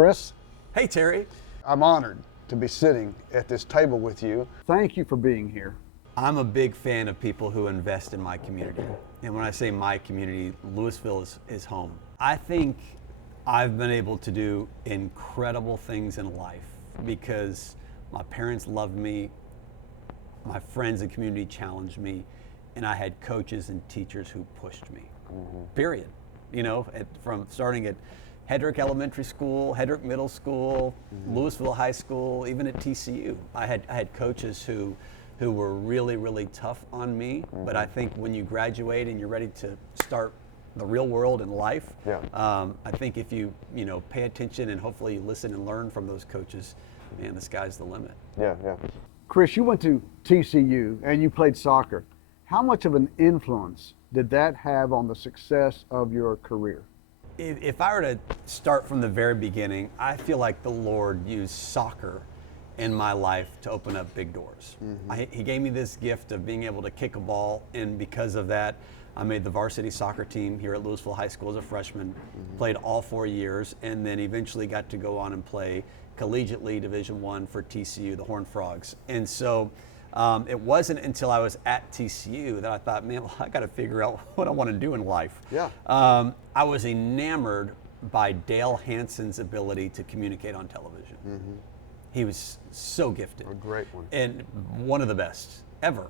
Kris. Hey, Terry. I'm honored to be sitting at this table with you. Thank you for being here. I'm a big fan of people who invest in my community. And when I say my community, Lewisville is home. I think I've been able to do incredible things in life because my parents loved me, my friends and community challenged me, and I had coaches and teachers who pushed me, period. You know, from starting at Hedrick Elementary School, Hedrick Middle School, Lewisville High School, even at TCU. I had coaches who were really, really tough on me, but I think when you graduate and you're ready to start the real world in life, I think if you pay attention and hopefully you listen and learn from those coaches, man, the sky's the limit. Yeah. Kris, you went to TCU and you played soccer. How much of an influence did that have on the success of your career? If I were to start from the very beginning, I feel like the Lord used soccer in my life to open up big doors. He gave me this gift of being able to kick a ball, and because of that, I made the varsity soccer team here at Lewisville High School as a freshman, played all 4 years, and then eventually got to go on and play collegiately Division I for TCU, the Horned Frogs. And so it wasn't until I was at TCU that I thought, man, I got to figure out what I want to do in life. I was enamored by Dale Hanson's ability to communicate on television. He was so gifted. A great one. And one of the best ever.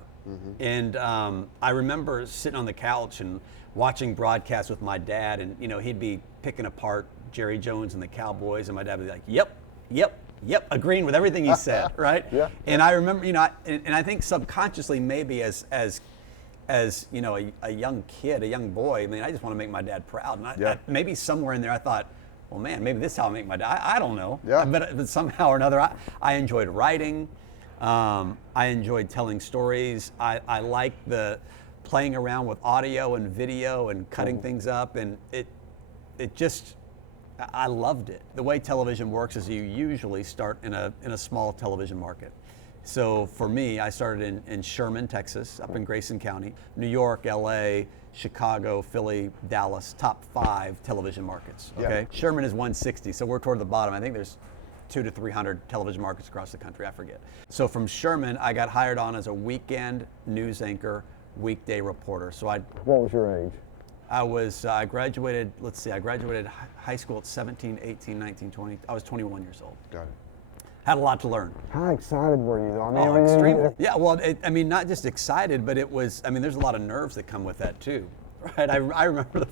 And I remember sitting on the couch and watching broadcasts with my dad, and he'd be picking apart Jerry Jones and the Cowboys, and my dad would be like, yep, agreeing with everything he said, right? And I remember, and I think subconsciously maybe as a young kid, a young boy, I mean, I just want to make my dad proud. And I maybe somewhere in there I thought, well, man, maybe this is how I make my dad. I don't know. But somehow or another, I enjoyed writing. I enjoyed telling stories. I liked the playing around with audio and video and cutting things up, and it just, I loved it. The way television works is you usually start in a small television market. So for me, I started in Sherman, Texas, up in Grayson County, New York, LA, Chicago, Philly, Dallas, top 5 television markets. Okay, Sherman is 160, so we're toward the bottom. I think there's 200 to 300 television markets across the country. I forget. So from Sherman, I got hired on as a weekend news anchor, weekday reporter. So What was your age? I graduated. I graduated high school at 17, 18, 19, 20. I was 21 years old. Got it. Had a lot to learn. How excited were you though? Extremely. Yeah, well, not just excited, but it was, there's a lot of nerves that come with that too, right? I remember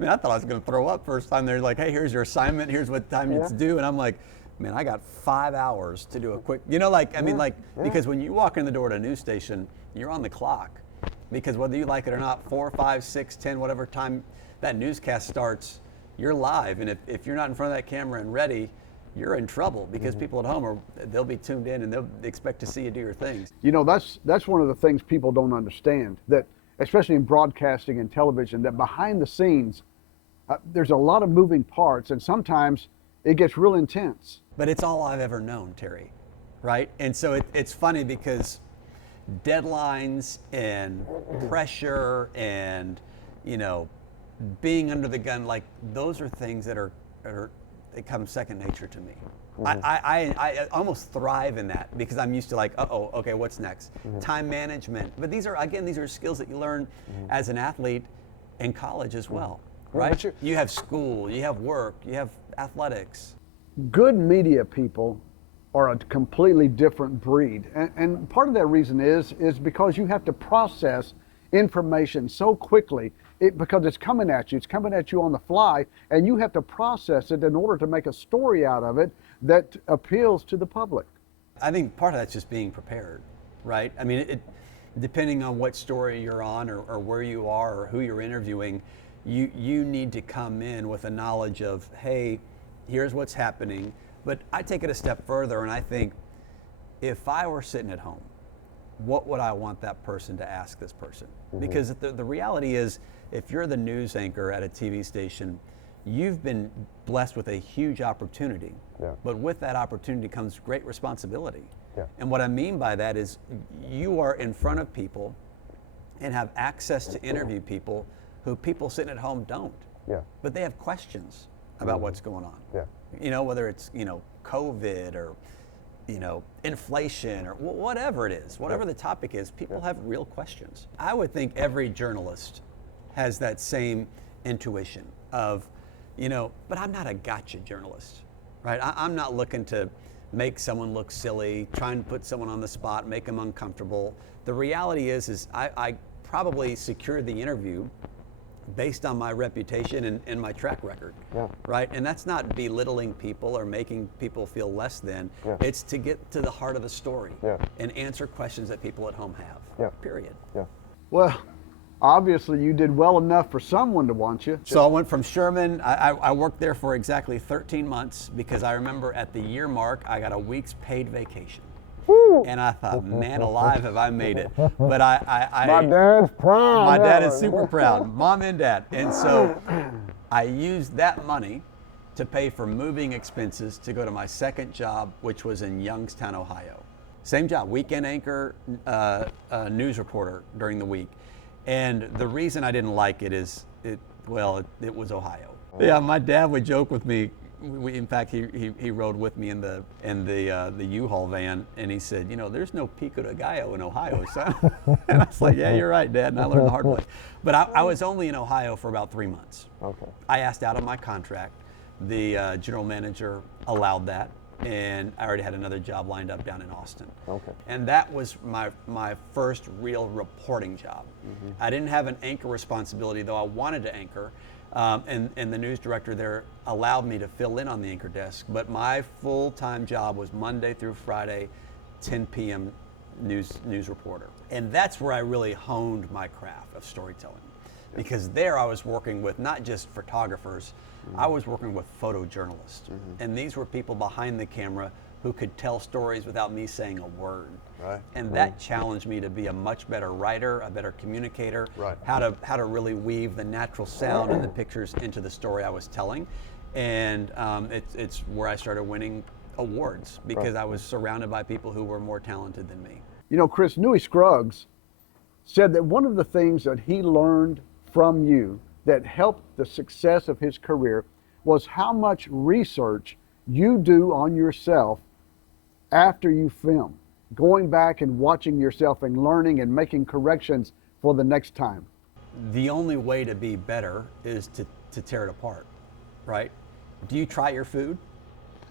I thought I was going to throw up first time. They're like, hey, here's your assignment, here's what time it's due. And I'm like, man, I got 5 hours to do a quick, because when you walk in the door to a news station, you're on the clock. Because whether you like it or not, 4, 5, 6, 10, whatever time that newscast starts, you're live. And if you're not in front of that camera and ready, you're in trouble because people at home they'll be tuned in and they'll expect to see you do your things. That's one of the things people don't understand, that especially in broadcasting and television, that behind the scenes, there's a lot of moving parts, and sometimes it gets real intense. But it's all I've ever known, Terry, right? And so it's funny because deadlines and pressure and, being under the gun, like those are things that they come second nature to me. I almost thrive in that because I'm used to okay, what's next? Time management. But these are skills that you learn as an athlete in college as well, right? You have school, you have work, you have athletics. Good media people are a completely different breed. And part of that reason is because you have to process information so quickly because it's coming at you on the fly, and you have to process it in order to make a story out of it that appeals to the public. I think part of that's just being prepared, right? Depending on what story you're on or where you are or who you're interviewing, you need to come in with a knowledge of, hey, here's what's happening. But I take it a step further, and I think if I were sitting at home, what would I want that person to ask this person? Because the reality is, if you're the news anchor at a TV station, you've been blessed with a huge opportunity. But with that opportunity comes great responsibility. And what I mean by that is you are in front of people and have access to interview people who people sitting at home don't. But they have questions about what's going on. whether it's, COVID or, inflation or whatever it is, whatever the topic is, people have real questions. I would think every journalist has that same intuition of, but I'm not a gotcha journalist, right? I'm not looking to make someone look silly, try and put someone on the spot, make them uncomfortable. The reality is I probably secured the interview based on my reputation and my track record, right? And that's not belittling people or making people feel less than. It's to get to the heart of the story and answer questions that people at home have, period. Well, obviously you did well enough for someone to want you. So I went from Sherman, I worked there for exactly 13 months because I remember at the year mark, I got a week's paid vacation. Woo. And I thought, man alive, have I made it. But my dad's proud. My dad is super proud, mom and dad. And so I used that money to pay for moving expenses to go to my second job, which was in Youngstown, Ohio. Same job, weekend anchor, news reporter during the week. And the reason I didn't like it is, it was Ohio. Yeah, my dad would joke with me. In fact, he rode with me in the U-Haul van, and he said, there's no Pico de Gallo in Ohio, son. And I was like, yeah, you're right, Dad, and I learned the hard way. But I was only in Ohio for about 3 months. Okay. I asked out of my contract. The general manager allowed that, and I already had another job lined up down in Austin. Okay. And that was my first real reporting job. I didn't have an anchor responsibility, though I wanted to anchor. And the news director there allowed me to fill in on the anchor desk, but my full-time job was Monday through Friday, 10 p.m. news reporter. And that's where I really honed my craft of storytelling, because there I was working with not just photographers, I was working with photojournalists. And these were people behind the camera who could tell stories without me saying a word. Right. And that challenged me to be a much better writer, a better communicator, how to really weave the natural sound and the pictures into the story I was telling. And it's where I started winning awards, because I was surrounded by people who were more talented than me. Chris, Newey Scruggs said that one of the things that he learned from you that helped the success of his career was how much research you do on yourself after you film, going back and watching yourself and learning and making corrections for the next time. The only way to be better is to tear it apart, right? Do you try your food?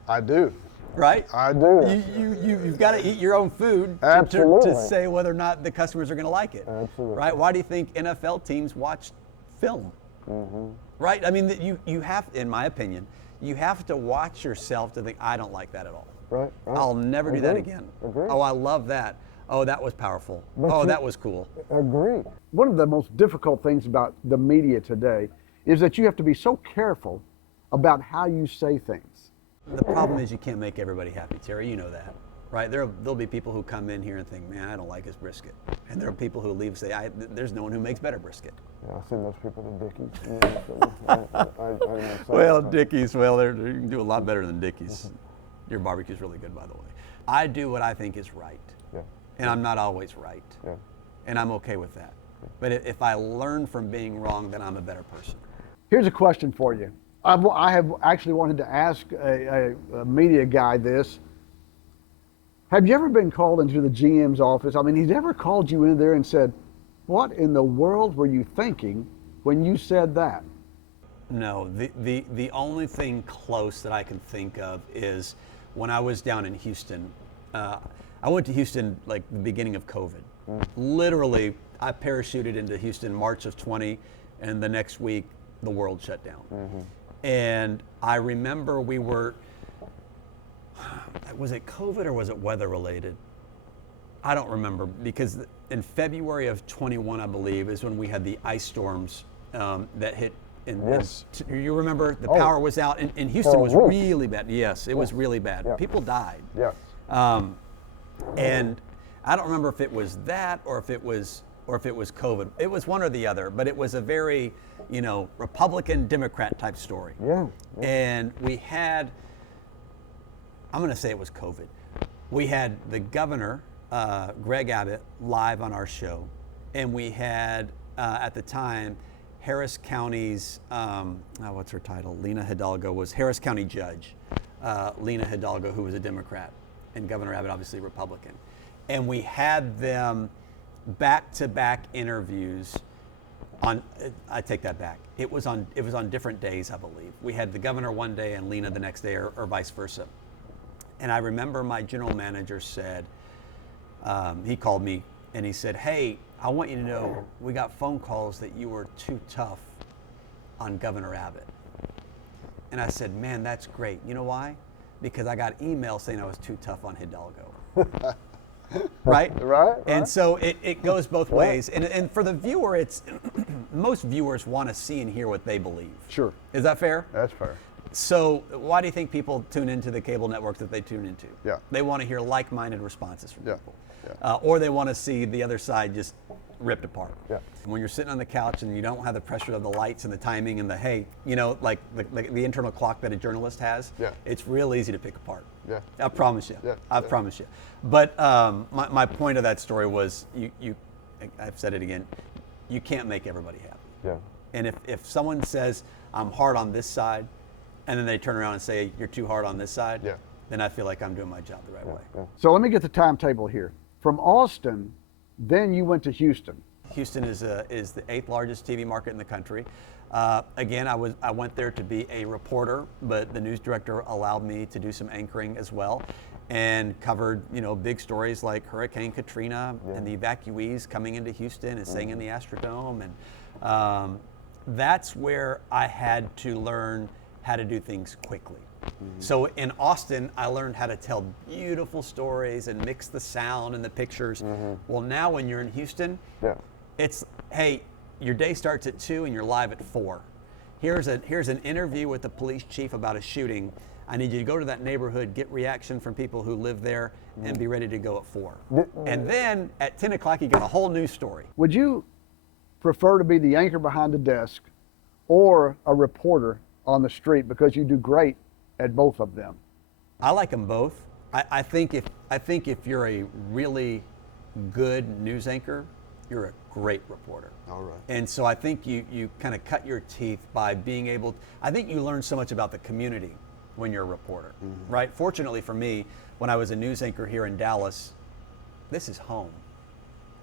I do. Right? I do. You've got to eat your own food to say whether or not the customers are going to like it. Absolutely. Right? Why do you think NFL teams watch film? Right? I mean, you have, in my opinion, you have to watch yourself to think, I don't like that at all. Right. I'll never do that again. Agreed. Oh, I love that. Oh, that was powerful. That was cool. Agreed. One of the most difficult things about the media today is that you have to be so careful about how you say things. The problem is you can't make everybody happy, Terry. You know that, right? There'll be people who come in here and think, man, I don't like his brisket. And there are people who leave and say, there's no one who makes better brisket. Yeah, I've seen those people at Dickie's. Well, Dickie's, you can do a lot better than Dickie's. Your barbecue's really good, by the way. I do what I think is right. Yeah. And I'm not always right. Yeah. And I'm okay with that. But if I learn from being wrong, then I'm a better person. Here's a question for you. I have actually wanted to ask a media guy this. Have you ever been called into the GM's office? I mean, he's ever called you in there and said, what in the world were you thinking when you said that? No, the only thing close that I can think of is when I was down in Houston. I went to Houston like the beginning of COVID. Literally, I parachuted into Houston March of 20, and the next week the world shut down. And I remember we were, was it COVID or was it weather related? I don't remember, because in February of 21, I believe, is when we had the ice storms that hit. You remember the power was out, and Houston was really bad. Yes, it was really bad. Yeah. People died. Yes. And I don't remember if it was that or if it was COVID. It was one or the other, but it was a very, Republican Democrat type story. Yeah. And we had, I'm going to say it was COVID. We had the governor, Greg Abbott, live on our show, and we had at the time Harris County's, what's her title? Lena Hidalgo was Harris County judge. Lena Hidalgo, who was a Democrat, and Governor Abbott, obviously Republican. And we had them back-to-back interviews on, I take that back. It was on different days, I believe. We had the governor one day and Lena the next day, or vice versa. And I remember my general manager said, he called me and he said, hey, I want you to know we got phone calls that you were too tough on Governor Abbott. And I said, man, that's great. You know why? Because I got emails saying I was too tough on Hidalgo. Right? Right. And so it goes both ways. And for the viewer, it's most viewers want to see and hear what they believe. Sure. Is that fair? That's fair. So why do you think people tune into the cable networks that they tune into? Yeah. They want to hear like-minded responses from Yeah. people. Yeah. Or they want to see the other side just ripped apart. Yeah. When you're sitting on the couch and you don't have the pressure of the lights and the timing and the, hey, you know, like the internal clock that a journalist has, Yeah. it's real easy to pick apart. Yeah. I promise you. Yeah. I promise you. But my point of that story was, I've said it again, you can't make everybody happy. Yeah. And if someone says, I'm hard on this side, and then they turn around and say, you're too hard on this side, Yeah. then I feel like I'm doing my job the right way. Yeah. So let me get the timetable here. From Austin, then you went to Houston. Houston is the 8th largest TV market in the country. Again, I went there to be a reporter, but the news director allowed me to do some anchoring as well, and covered big stories like Hurricane Katrina and the evacuees coming into Houston and staying in the Astrodome, and that's where I had to learn how to do things quickly. So in Austin, I learned how to tell beautiful stories and mix the sound and the pictures. Well, now when you're in Houston, Yeah. it's, hey, your day starts at 2 and you're live at 4. Here's an interview with the police chief about a shooting. I need you to go to that neighborhood, get reaction from people who live there, and be ready to go at 4. And then at 10 o'clock, you get a whole new story. Would you prefer to be the anchor behind the desk or a reporter on the street, because you do great at both of them? I like them both. I think if you're a really good news anchor, you're a great reporter. All right. And so I think you kind of cut your teeth by being able, I think you learn so much about the community when you're a reporter, right? Fortunately for me, when I was a news anchor here in Dallas, this is home.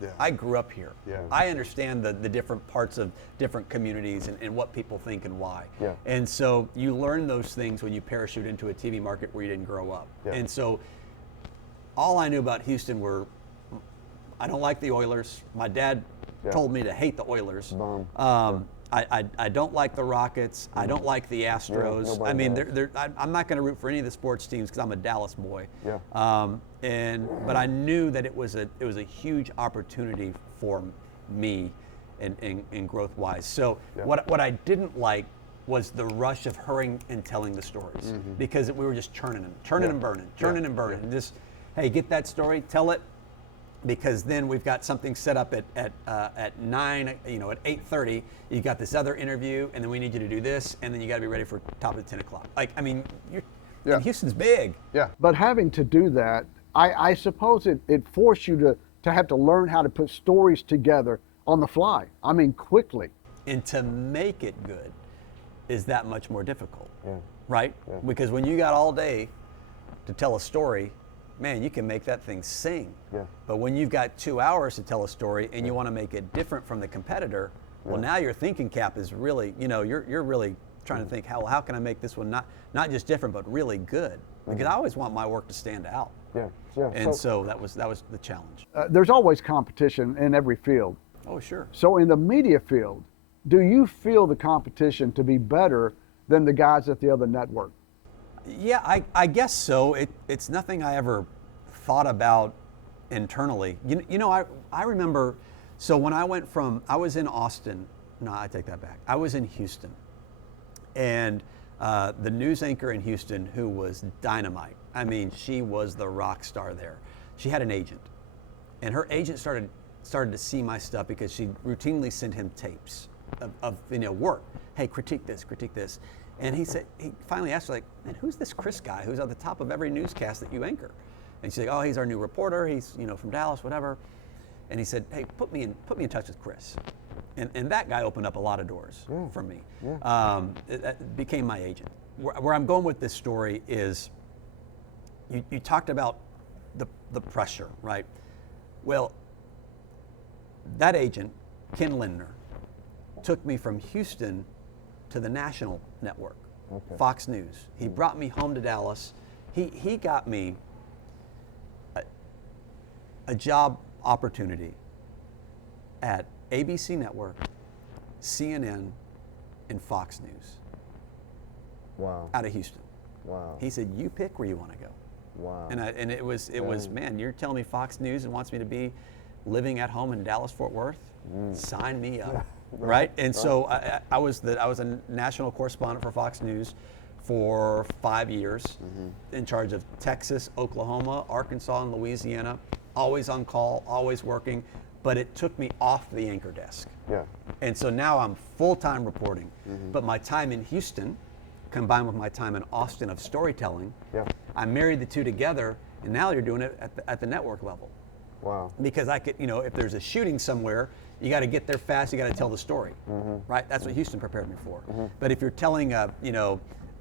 Yeah. I grew up here. Yeah. I understand the different parts of different communities and what people think and why. Yeah. And so you learn those things when you parachute into a TV market where you didn't grow up. Yeah. And so all I knew about Houston were, I don't like the Oilers. My dad told me to hate the Oilers. Bomb. I don't like the Rockets. I don't like the Astros. nobody I mean, does. I'm not going to root for any of the sports teams because I'm a Dallas boy. Yeah. But I knew that it was a huge opportunity for me in growth wise. So what I didn't like was the rush of hurrying and telling the stories, because we were just churning and burning, and burning. And just, hey, get that story, tell it. Because then we've got something set up at 9, at 8:30. You got this other interview, and then we need you to do this, and then you got to be ready for top of 10 o'clock. Like, I mean, Houston's big. Yeah. But having to do that, I suppose it forced you to have to learn how to put stories together on the fly. I mean, quickly. And to make it good is that much more difficult, Yeah. right? Yeah. Because when you got all day to tell a story, man, you can make that thing sing. Yeah. But when you've got 2 hours to tell a story and you want to make it different from the competitor, well, now your thinking cap is really, you're really trying to think, how can I make this one not just different, but really good? Because I always want my work to stand out. Yeah. Yeah. And so that was the challenge. There's always competition in every field. Oh, sure. So in the media field, do you feel the competition to be better than the guys at the other network? Yeah, I guess so. It's nothing I ever thought about internally. I remember, so when I was in Austin, no, I take that back. I was in Houston. And the news anchor in Houston, who was dynamite, I mean, she was the rock star there. She had an agent. And her agent started to see my stuff because she routinely sent him tapes of work. Hey, critique this. And he finally asked her, like, man, who's this Kris guy who's at the top of every newscast that you anchor? And she's like, oh, he's our new reporter. He's from Dallas, whatever. And he said, hey, put me in touch with Kris. And that guy opened up a lot of doors for me. Yeah. It became my agent. Where I'm going with this story is, you talked about the pressure, right? Well, that agent, Ken Lindner, took me from Houston to the national network, Fox News. He brought me home to Dallas. He got me a job opportunity at ABC Network, CNN, and Fox News. Wow. Out of Houston. Wow. He said, "You pick where you want to go." Wow. And it was man, you're telling me Fox News and wants me to be living at home in Dallas Fort Worth? Sign me up, right? And so I was a national correspondent for Fox News for 5 years, in charge of Texas, Oklahoma, Arkansas, and Louisiana. Always on call, always working, but it took me off the anchor desk. Yeah. And so now I'm full-time reporting, but my time in Houston, combined with my time in Austin of storytelling, I married the two together, and now you're doing it at the network level. Wow. Because I could, if there's a shooting somewhere, you got to get there fast, you got to tell the story, right? That's what Houston prepared me for. But if you're telling a,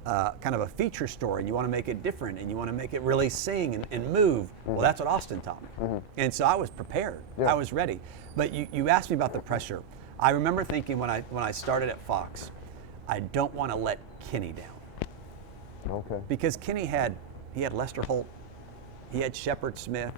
kind of a feature story, and you want to make it different, and you want to make it really sing and move, well, that's what Austin taught me. And so I was prepared, I was ready. But you asked me about the pressure. I remember thinking when I started at Fox, I don't want to let Kenny down. Okay. Because Kenny had Lester Holt, he had Shepard Smith,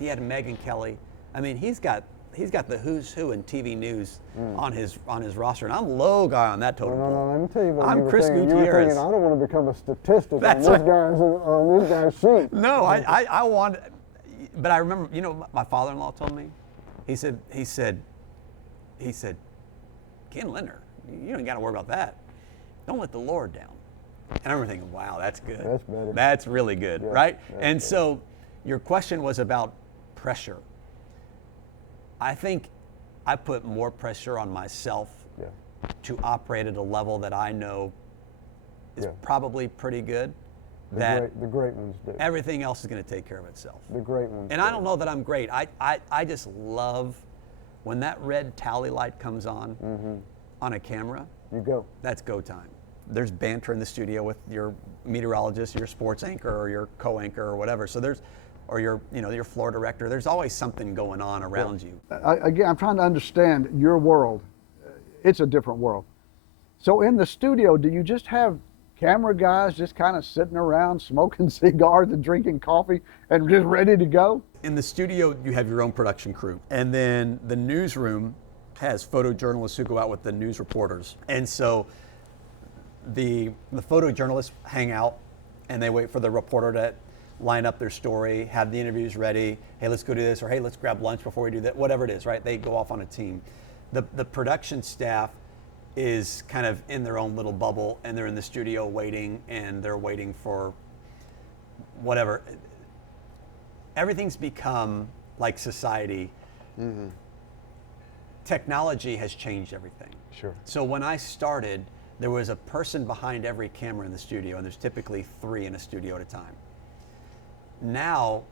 he had Megyn Kelly. I mean, he's got the who's who in TV news on his roster, and I'm a low guy on that totem pole. No, let me tell you what I'm you were Kris thinking. Gutierrez. You were thinking, I don't want to become a statistic That's on this guy's sheet. No, I want, but I remember, my father-in-law told me, he said, Ken Lindner, you ain't got to worry about that. Don't let the Lord down. And I remember thinking, wow, that's good. That's better. That's really good, right? And so your question was about pressure. I think I put more pressure on myself to operate at a level that I know is probably pretty good. The great ones do. Everything else is going to take care of itself. The great ones And do. I don't know that I'm great. I just love when that red tally light comes on a camera. You go. That's go time. There's banter in the studio with your meteorologist, your sports anchor, or your co-anchor, or whatever. So or your floor director. There's always something going on around you. Again, I'm trying to understand your world. It's a different world. So in the studio, do you just have camera guys just kind of sitting around smoking cigars and drinking coffee and just ready to go? In the studio, you have your own production crew. And then the newsroom has photojournalists who go out with the news reporters. And so the photojournalists hang out and they wait for the reporter to line up their story, have the interviews ready. Hey, let's go do this, or hey, let's grab lunch before we do that. Whatever it is, right? They go off on a team. The production staff is kind of in their own little bubble, and they're in the studio waiting, and they're waiting for whatever. Everything's become like society. Technology has changed everything. Sure. So when I started, there was a person behind every camera in the studio, and there's typically 3 in a studio at a time. Now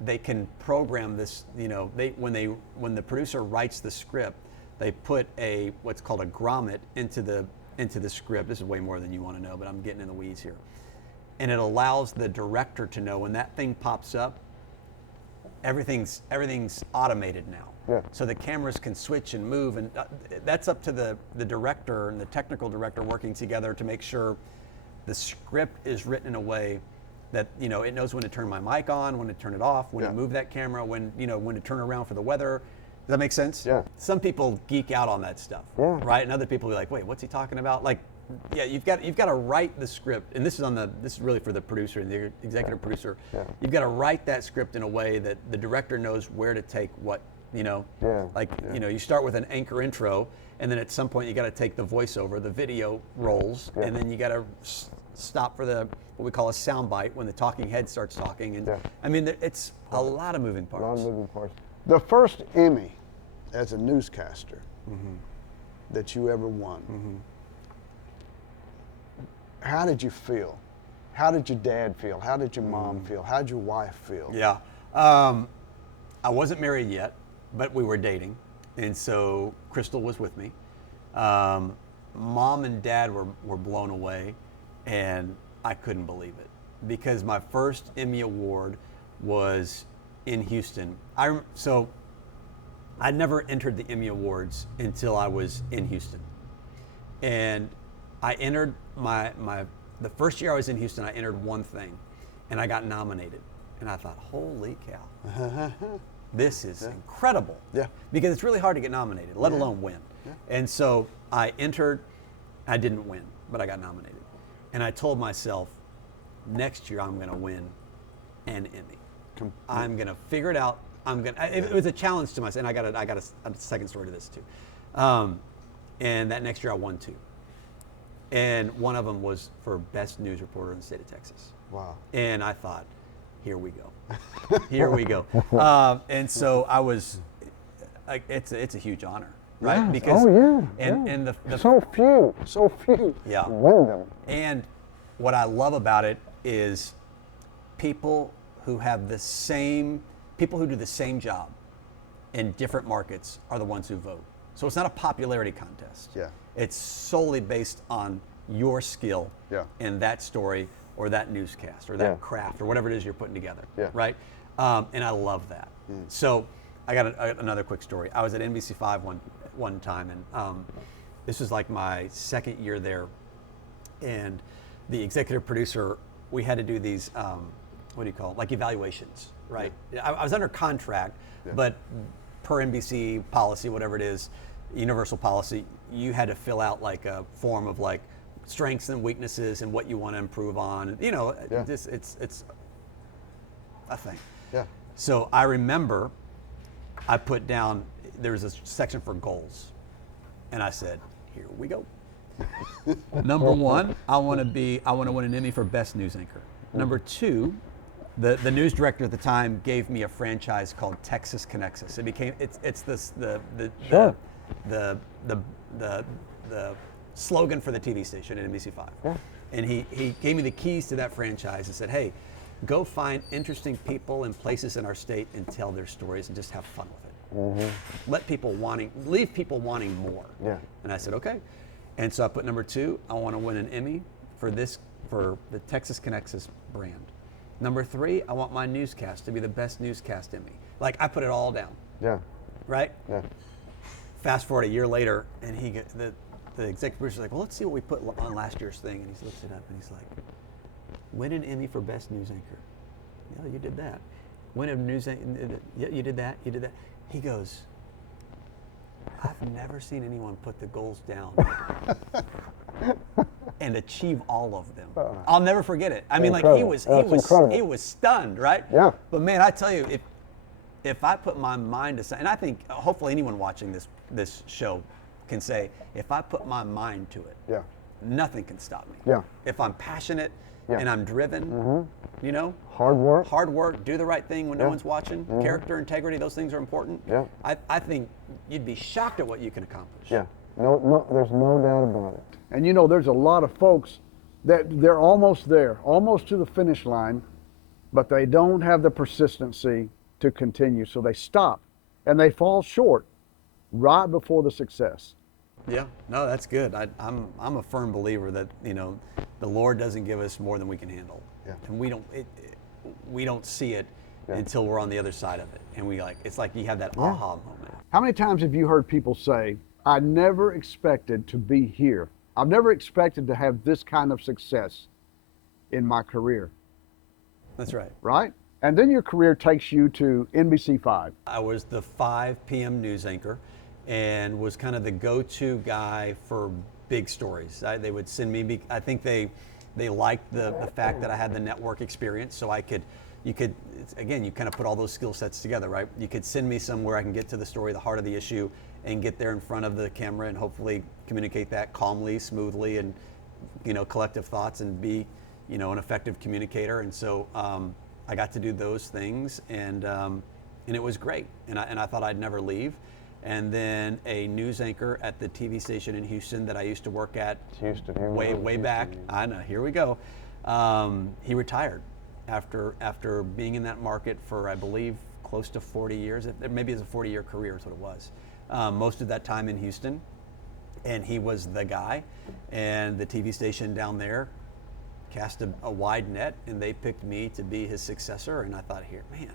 they can program this, when the producer writes the script, they put what's called a grommet into the script. This is way more than you want to know, but I'm getting in the weeds here. And it allows the director to know when that thing pops up, everything's automated now. Yeah. So the cameras can switch and move, and that's up to the director and the technical director working together to make sure the script is written in a way that it knows when to turn my mic on, when to turn it off, when to move that camera, when to turn around for the weather. Does that make sense? Yeah. Some people geek out on that stuff, right? And other people be like, wait, what's he talking about? Like, yeah, you've got to write the script, and this is really for the producer and the executive producer. Yeah. You've got to write that script in a way that the director knows where to take what. You start with an anchor intro, and then at some point you got to take the voiceover, the video rolls, and then you got to stop for what we call a sound bite when the talking head starts talking. And I mean, it's a lot of moving parts. A lot of moving parts. The first Emmy as a newscaster that you ever won, how did you feel? How did your dad feel? How did your mom feel? How did your wife feel? Yeah. I wasn't married yet, but we were dating. And so Crystal was with me. Mom and Dad were blown away, and I couldn't believe it because my first Emmy Award was in Houston. So I'd never entered the Emmy Awards until I was in Houston. And I entered the first year I was in Houston, I entered one thing, and I got nominated. And I thought, holy cow, this is incredible. Yeah. Because it's really hard to get nominated, let alone win. Yeah. And so I entered, I didn't win, but I got nominated. And I told myself, next year I'm going to win an Emmy. I'm going to figure it out. It was a challenge to myself, and I got a second story to this too. And that next year I won 2. And one of them was for Best News Reporter in the state of Texas. Wow. And I thought, here we go. Here we go. And so I was, it's a huge honor, right? Yes. Because yeah. and the so few Yeah. win them. And what I love about it is people who do the same job in different markets are the ones who vote. So it's not a popularity contest. Yeah. It's solely based on your skill Yeah. in that story or that newscast or that Yeah. craft or whatever it is you're putting together. Yeah. Right? And I love that. So I got another quick story. I was at NBC5 one time, and this was like my second year there. And the executive producer, we had to do these, what do you call it, like evaluations, right? I was under contract, but per NBC policy, whatever it is, universal policy, you had to fill out like a form of like strengths and weaknesses and what you want to improve on. You know, it's a thing. Yeah. So I remember I put down, there was a section for goals. And I said, here we go. Number 1, I want to win an Emmy for Best News Anchor. Number 2, the news director at the time gave me a franchise called Texas Connexus. It's the slogan for the TV station at NBC5. Yeah. And he gave me the keys to that franchise and said, hey, go find interesting people and places in our state and tell their stories and just have fun with it. Leave people wanting more. Yeah. And I said, okay. And so I put number 2, I want to win an Emmy for the Texas Connexus brand. Number 3, I want my newscast to be the best newscast Emmy. Like, I put it all down. Yeah. Right? Yeah. Fast forward a year later, and the executive producer's like, well, let's see what we put on last year's thing. And he looks it up, and he's like, win an Emmy for best news anchor. Yeah, you did that. Win a news anchor. Yeah, you did that. You did that. He goes, I've never seen anyone put the goals down and achieve all of them. I'll never forget it. I mean, like he was stunned, right? Yeah. But man, I tell you, if I put my mind to something, and I think hopefully anyone watching this show can say, if I put my mind to it, nothing can stop me. Yeah. If I'm passionate and I'm driven, you know, Hard work. do the right thing when no one's watching, character, integrity, those things are important. Yeah. I think you'd be shocked at what you can accomplish. Yeah. No, there's no doubt about it. And you know, there's a lot of folks that they're almost there, almost to the finish line, but they don't have the persistency to continue. So they stop and they fall short right before the success. Yeah, no, that's good. I'm a firm believer that, you know, the Lord doesn't give us more than we can handle. Yeah. And we don't see it until we're on the other side of it. And it's like you have that aha moment. How many times have you heard people say, I never expected to be here. I've never expected to have this kind of success in my career, That's right. right? And then your career takes you to NBC5. I was the 5 p.m. news anchor and was kind of the go-to guy for big stories. They would send me, I think they liked the fact that I had the network experience, so you could, again, you kind of put all those skill sets together, right? You could send me somewhere I can get to the story, the heart of the issue, and get there in front of the camera and hopefully communicate that calmly, smoothly, and, you know, collective thoughts and be, you know, an effective communicator. And so I got to do those things, and it was great. And I thought I'd never leave. And then a news anchor at the TV station in Houston that I used to work at way back. I know, here we go. He retired after being in that market for, I believe, close to 40 years. Maybe it's a 40-year career is what it was. most of that time in Houston, and he was the guy. And the TV station down there cast a wide net, and they picked me to be his successor. And I thought, here, man,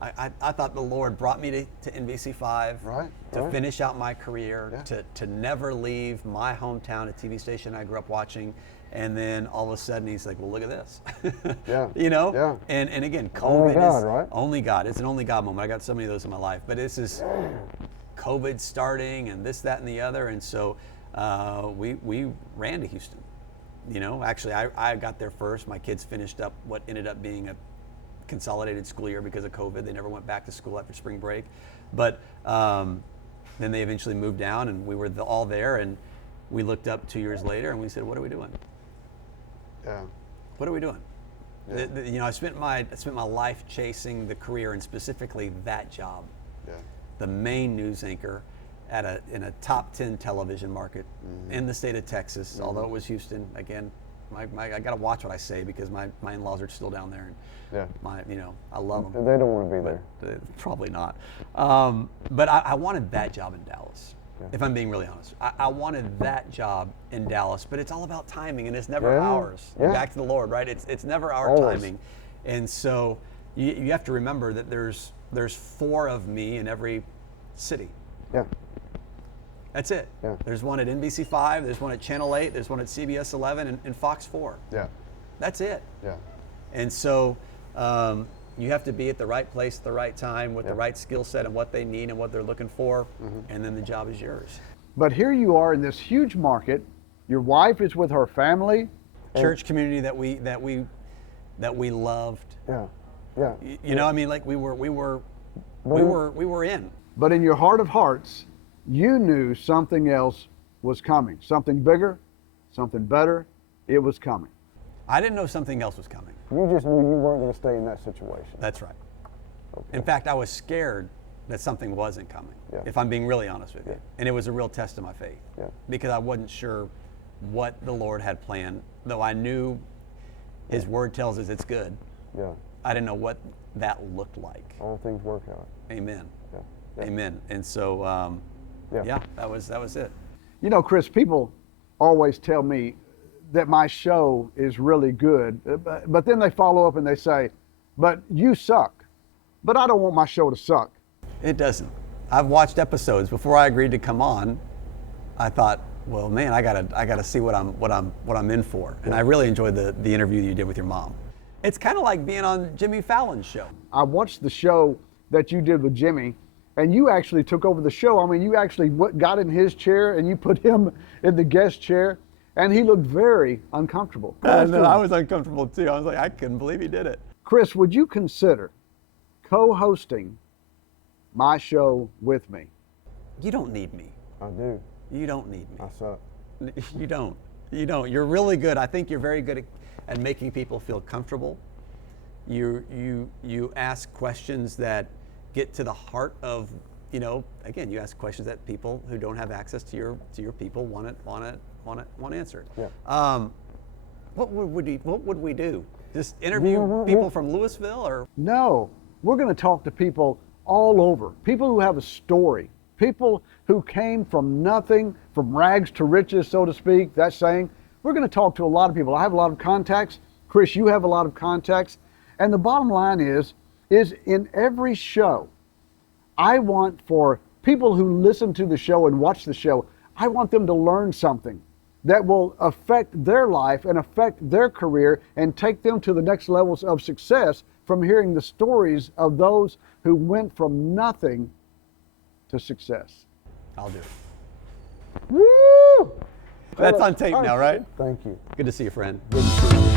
I thought the Lord brought me to NBC5 to finish out my career, to never leave my hometown, a TV station I grew up watching. And then all of a sudden he's like, well, look at this. You know? Yeah. And again, COVID Only God, is right? only God. It's an only God moment. I got so many of those in my life. But this is COVID starting and this, that, and the other. And so we ran to Houston. You know, actually, I got there first. My kids finished up what ended up being a consolidated school year because of COVID. They never went back to school after spring break. But then they eventually moved down, and we were all there. And we looked up 2 years later, and we said, what are we doing? Yeah. What are we doing? Yeah. You know, I spent my life chasing the career, and specifically that job. Yeah. The main news anchor in a top 10 television market in the state of Texas, although it was Houston. Again, I got to watch what I say because my in-laws are still down there. And you know, I love them. They don't want to be there. Probably not. But I wanted that job in Dallas. Yeah. If I'm being really honest, I wanted that job in Dallas, but it's all about timing, and it's never ours. Yeah. Back to the Lord, right? It's never our Always. timing, and so you have to remember that there's 4 of me in every city. Yeah. That's it. Yeah. There's one at NBC5, there's one at Channel 8, there's one at CBS 11, and Fox 4. Yeah. That's it. Yeah. And so you have to be at the right place at the right time with the right skill set and what they need and what they're looking for, and then the job is yours. But here you are in this huge market. Your wife is with her family. Church community that we loved. Yeah. Yeah. You know, I mean, like we were in. But in your heart of hearts, you knew something else was coming. Something bigger, something better. It was coming. I didn't know something else was coming. You just knew you weren't going to stay in that situation. That's right. Okay. In fact, I was scared that something wasn't coming, if I'm being really honest with you. And it was a real test of my faith because I wasn't sure what the Lord had planned, though I knew His Word tells us it's good. Yeah. I didn't know what that looked like. All things work out. Amen. Yeah. Amen. And so, that was it. You know, Kris, people always tell me that my show is really good, but then they follow up and they say, but you suck. But I don't want my show to suck. It doesn't. I've watched episodes before I agreed to come on. I thought, well, man, I gotta see what I'm in for. And I really enjoyed the interview you did with your mom. It's kind of like being on Jimmy Fallon's show. I watched the show that you did with Jimmy, and you actually took over the show. I mean, you actually got in his chair and you put him in the guest chair, and he looked very uncomfortable. I was uncomfortable too. I was like, I couldn't believe he did it. Kris, would you consider co-hosting my show with me? You don't need me. I do. You don't need me. I suck. You don't. You don't. You're really good. I think you're very good at making people feel comfortable. You ask questions that get to the heart of, again, you ask questions that people who don't have access to your people want answered. Yeah. What would we do? Just interview people from Lewisville, or? No, we're going to talk to people all over. People who have a story. People who came from nothing, from rags to riches, so to speak, that saying. We're going to talk to a lot of people. I have a lot of contacts. Kris, you have a lot of contacts. And the bottom line is in every show, I want for people who listen to the show and watch the show, I want them to learn something that will affect their life and affect their career and take them to the next levels of success from hearing the stories of those who went from nothing to success. I'll do it. Woo! That's on tape now, right? Thank you. Good to see you, friend. Good to see you.